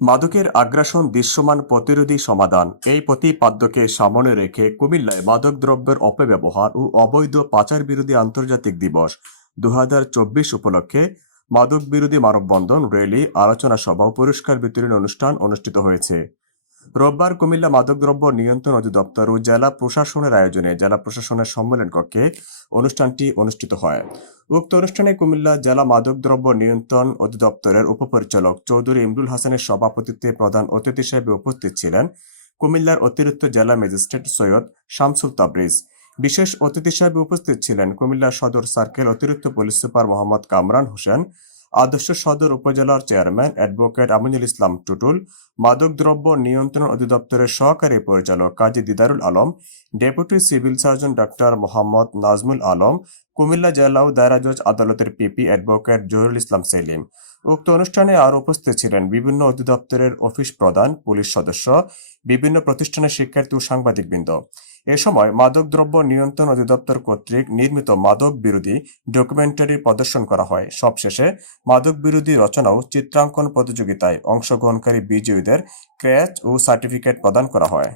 মাদকের আগ্রাসন দৃশ্যমান প্রতিরোধী সমাধান। এই প্রতিপাদ্যকে সামনে রেখে কুমিল্লায় মাদকদ্রব্যের অপব্যবহার ও অবৈধ পাচার বিরোধী আন্তর্জাতিক দিবস দুহাজার চব্বিশ উপলক্ষে মাদক বিরোধী মানববন্ধন, র্যালি, আলোচনা সভা ও পুরস্কার বিতরণ অনুষ্ঠান অনুষ্ঠিত হয়েছে। রোববার কুমিল্লা মাদকদ্রব্য নিয়ন্ত্রণ অধিদপ্তর ও জেলা প্রশাসনের আয়োজনে জেলা প্রশাসনের সম্মেলন কক্ষে অনুষ্ঠানটি অনুষ্ঠিত হয়। উক্ত অনুষ্ঠানে কুমিল্লা জেলা মাদকদ্রব্য নিয়ন্ত্রণ অধিদপ্তরের উপপরিচালক চৌধুরী ইমরুল হাসানের সভাপতিত্বে প্রধান অতিথি হিসেবে উপস্থিত ছিলেন কুমিল্লার অতিরিক্ত জেলা ম্যাজিস্ট্রেট সৈয়দ শামসুল তাবরিজ। বিশেষ অতিথি হিসেবে উপস্থিত ছিলেন কুমিল্লা সদর সার্কেল অতিরিক্ত পুলিশ সুপার মোহাম্মদ কামরান হোসেন, আদর্শ সদর উপজেলার চেয়ারম্যান অ্যাডভোকেট আমিনুল ইসলাম টুটুল মাদকদ্রব্য নিয়ন্ত্রণ অধিদপ্তরের সহকারী পরিচালক Kazi Didarul Alam, deputy civil surgeon doctor Mohammad Nazmul Alam Comilla জেলা ও দায়রা জজ আদালতের পিপি অ্যাডভোকেট জহুরুল ইসলাম সেলিম। উক্ত অনুষ্ঠানে আরও উপস্থিত ছিলেন বিভিন্ন অধিদপ্তরের অফিস প্রধান, পুলিশ সদস্য, বিভিন্ন প্রতিষ্ঠানের শিক্ষার্থী ও সাংবাদিকবৃন্দ। এ সময় মাদকদ্রব্য নিয়ন্ত্রণ অধিদপ্তর কর্তৃক নির্মিত মাদক বিরোধী ডকুমেন্টারি প্রদর্শন করা হয়। সবশেষে মাদক বিরোধী রচনা ও চিত্রাঙ্কন প্রতিযোগিতায় অংশগ্রহণকারী বিজয়ীদের ক্র্যাচ ও সার্টিফিকেট প্রদান করা হয়।